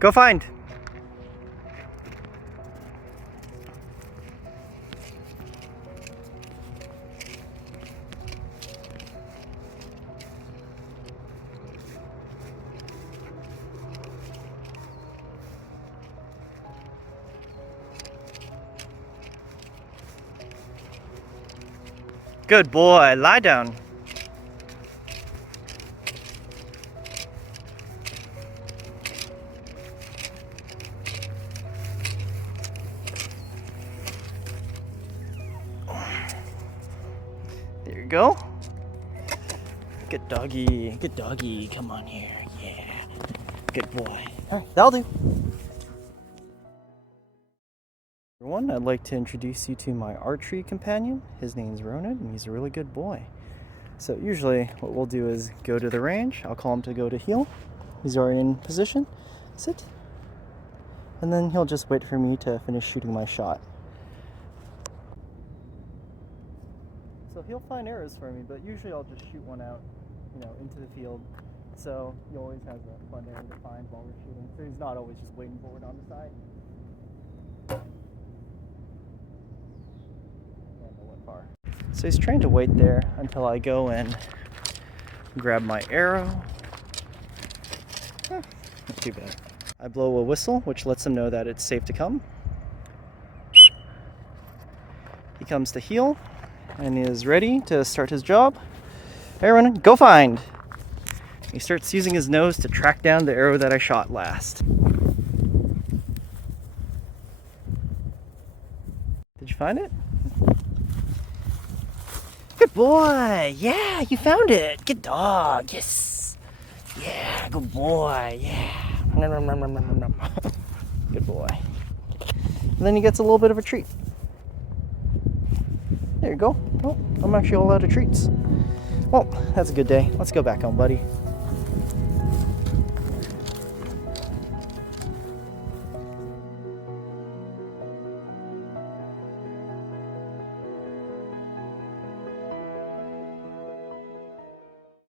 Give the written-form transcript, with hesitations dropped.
Go find. Good boy, lie down. There you go. Good doggy, come on here, yeah. Good boy. All right, that'll do. Everyone, I'd like to introduce you to my archery companion. His name's Ronan, and he's a really good boy. So usually what we'll do is go to the range. I'll call him to go to heel. He's already in position. Sit. And then he'll just wait for me to finish shooting my shot. So he'll find arrows for me, but usually I'll just shoot one out, into the field. So he always has a fun area to find while we're shooting. So he's not always just waiting for it on the side. So he's trying to wait there until I go and grab my arrow. Not too bad. I blow a whistle, which lets him know that it's safe to come. He comes to heel and is ready to start his job. Hey, Ronan, go find! He starts using his nose to track down the arrow that I shot last. Did you find it? Good boy! Yeah, you found it! Good dog! Yes! Yeah, good boy! Yeah! Good boy. And then he gets a little bit of a treat. There you go. Oh, I'm actually all out of treats. Well, that's a good day. Let's go back home, buddy.